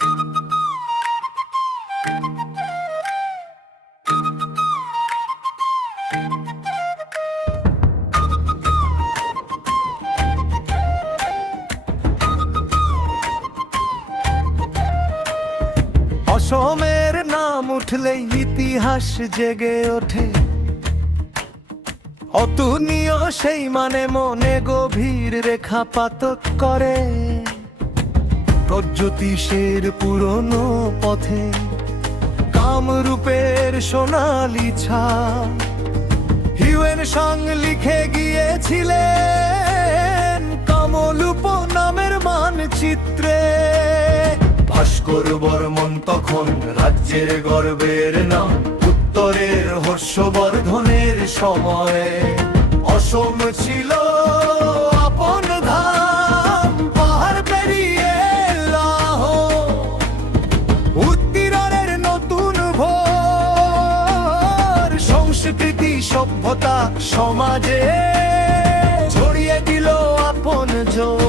অসমের নাম উঠলেই ইতিহাস জেগে ওঠে, অতুলনীয় সেই মানে মনে গভীর রেখাপাত করে। প্রজ্যোতিষের পুরনো পথে কামরূপের সোনালি ছাপ হিউয়েন সাং লিখে গিয়েছিলেন কমলূপ নামের মানচিত্রে। ভাস্কর বর্মন তখন রাজ্যের গর্বের নাম, উত্তরের হর্ষবর্ধনের সময় অসম ছিল আপন ধাম। পাহাড় পেরিয়ে লাহ উত্তরের নতুন ভোর, সংস্কৃতি সভ্যতা সমাজে ছড়িয়ে দিল আপন জোর।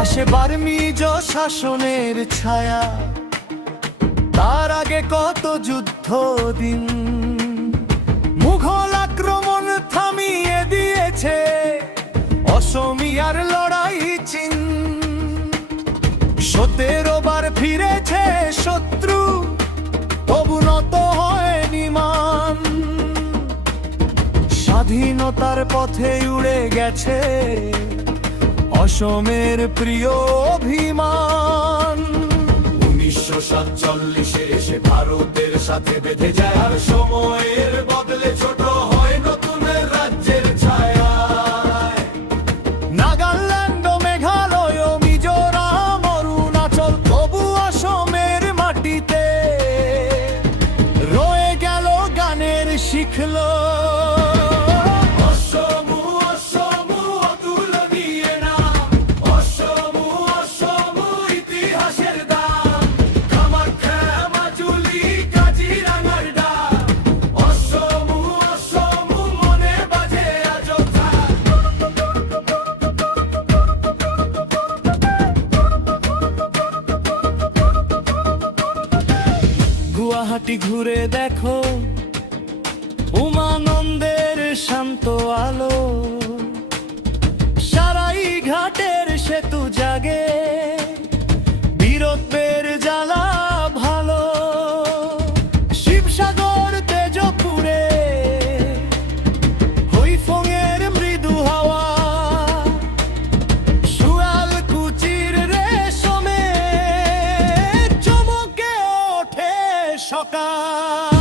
আসে বার্মিজ শাসনের ছায়া, তার আগে কত যুদ্ধ দিন মুঘল আক্রমণ থামিয়ে দিয়েছে অসমিয়ার লড়াই চিন। 17 বার ফিরেছে শত্রু, তবু নত হয়নি মান। স্বাধীনতার পথে উড়ে গেছে অসমের প্রিয় অভিমান। 1947 এসে ভারতের সাথে বেঁধে যায়, আর সময়ের বদলে ছোট হয় নতুন রাজ্যের ছায়া। নাগাল্যান্ড, মেঘালয়, মিজোরাম, অরুণাচল, তবু অসমের মাটিতে রয়ে গেল গানের শিখলো। গুয়াহাটি ঘুরে দেখো, উমানন্দের শান্ত আলো, সারাই ঘাটের সেতু জাগে, বীরত্বের জ্বালা ভালো। শিবসাগর, তেজপুরে হৈফঙের মৃদু হাওয়া, শুয়ালকুচির রেশমে চমকে ওঠে সকাল।